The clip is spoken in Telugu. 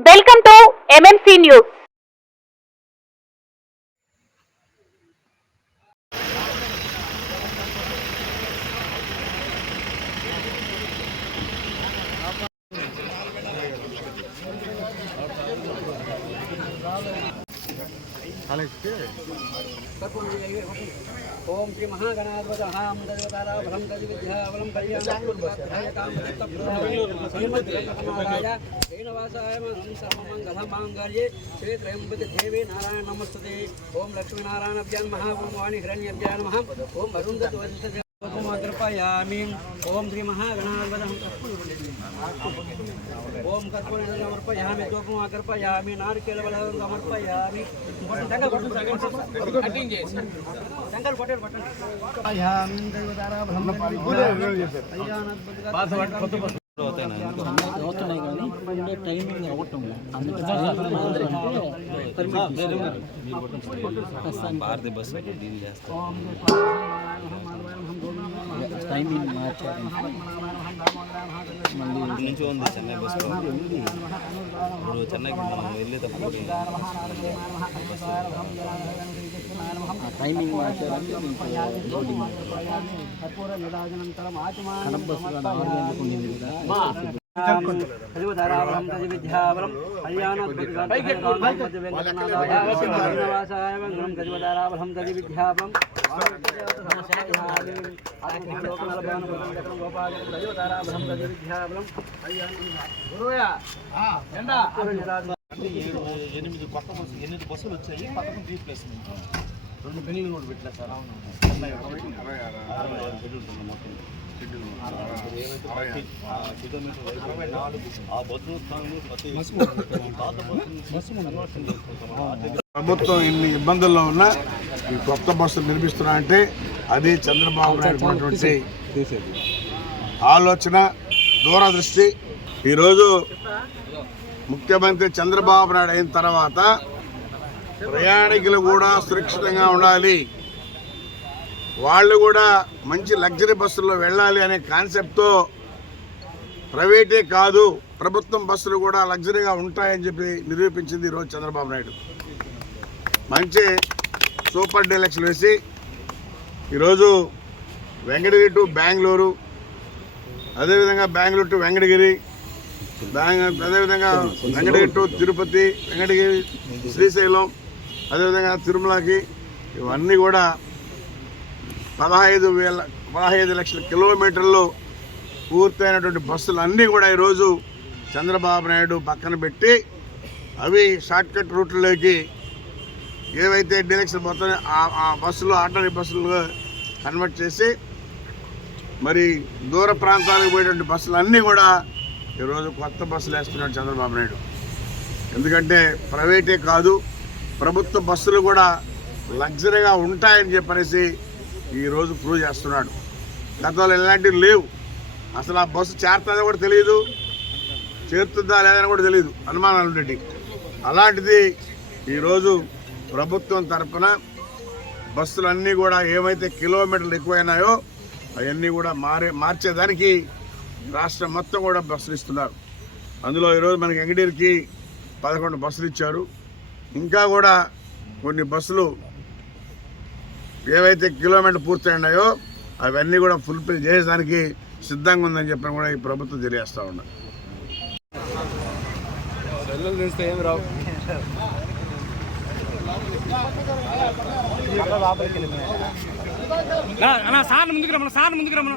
వెల్కమ్ టు ఎంఎంసీ న్యూస్ ఓం శ్రీ మహాగణాధిపతహాం దైవతారాబలం తదివిద్యాబలం శ్రీ త్రయంబక దేవి నారాయణ నమస్తే ఓం లక్ష్మీనారాయణభ్యాన్ మహా ఓం వాణి హిరణ్యభ్యాన్ మహా ఓం వరుణ వదిష్ఠ కృపయామి ఓం శ్రీ మహాగణాధిపతం ఓం కర్పూర సమర్పయామి ధూపం కర్పయామి నారికేల బలం సమర్పయామి సంకల్ కొట్టు కటింగ్ చేసి సంకల్ కొట్టారు పట్టండి పయామి దైవతారా అవుతున్నాయి కానీ ఉండే టైమింగ్ అవ్వటం భారతీయ బస్సు డీల్ చేస్తాం టైమింగ్ మార్చారు ఇప్పటి నుంచి ఉంది చెన్నై బస్సు ఇప్పుడు చెన్నైకి మనం వెళ్ళేటప్పుడు టైమింగ్ మార్చారంటే కడప బస్సు కూడా ఆరు గంటలకు ఉండింది కదా. గోపాలం ఎనిమిది కొత్త బస్సు ఎనిమిది బస్సులు వచ్చాయి పథకం రీప్లేస్మెంట్ రెండు బిల్లులు కూడా పెట్టలేదు సార్ అరవై ఆరు బిల్లులు మొత్తం నాలుగు ఆ ప్రతి ప్రభుత్వం ఇన్ని ఇబ్బందుల్లో ఉన్నా ఈ కొత్త బస్సులు నిర్మిస్తున్నా అంటే అది చంద్రబాబు నాయుడు ఆలోచన దూరదృష్టి. ఈరోజు ముఖ్యమంత్రి చంద్రబాబు నాయుడు అయిన తర్వాత ప్రయాణికులు కూడా సురక్షితంగా ఉండాలి. వాళ్ళు కూడా మంచి లగ్జరీ బస్సుల్లో వెళ్ళాలి అనే కాన్సెప్ట్తో ప్రైవేటే కాదు ప్రభుత్వం బస్సులు కూడా లగ్జరీగా ఉంటాయని చెప్పి నిరూపించింది ఈరోజు చంద్రబాబు నాయుడు. మంచి సూపర్ డీలక్స్లు వేసి ఈరోజు వెంకటగిరి టు బెంగళూరు అదేవిధంగా బెంగళూరు టు వెంకటగిరి బ్యాంగ్ అదేవిధంగా వెంకటగిరి టు తిరుపతి వెంకటగిరి శ్రీశైలం అదేవిధంగా తిరుమలకి ఇవన్నీ కూడా పదహైదు వేల పదహైదు లక్షల కిలోమీటర్లు పూర్తయినటువంటి బస్సులు అన్నీ కూడా ఈరోజు చంద్రబాబు నాయుడు పక్కన పెట్టి అవి షార్ట్కట్ రూట్లోకి ఏవైతే డీలక్స్ మొత్తం ఆ- బస్సులు ఆర్డినరీ బస్సులు కన్వర్ట్ చేసి మరి దూర ప్రాంతాలకు పోయేటువంటి బస్సులు అన్నీ కూడా ఈరోజు కొత్త బస్సులు వేస్తున్నాడు చంద్రబాబు నాయుడు. ఎందుకంటే ప్రైవేటే కాదు ప్రభుత్వ బస్సులు కూడా లగ్జరీగా ఉంటాయని చెప్పనేసి ఈరోజు ప్రూవ్ చేస్తున్నాడు. గతంలో ఇలాంటివి లేవు. అసలు ఆ బస్సు చేరుతుందో కూడా తెలియదు చేరుతుందా లేదని కూడా తెలియదు అనుమానాలు ఉండేటి అలాంటిది ఈరోజు ప్రభుత్వం తరఫున బస్సులన్నీ కూడా ఏమైతే కిలోమీటర్లు ఎక్కువైనాయో అవన్నీ కూడా మారే మార్చేదానికి రాష్ట్రం మొత్తం కూడా బస్సులు ఇస్తున్నారు. అందులో ఈరోజు మనకి ఎంగడీరికి పదకొండు బస్సులు ఇచ్చారు. ఇంకా కూడా కొన్ని బస్సులు ఏవైతే కిలోమీటర్ పూర్తయినాయో అవన్నీ కూడా ఫుల్ఫిల్ చేసేదానికి సిద్ధంగా ఉందని చెప్పిన కూడా ఈ ప్రభుత్వం తెలియజేస్తూ ఉన్నా అన్న సార్ ముందుకు రమ్మను సార్ ముందుకు రమ్మను.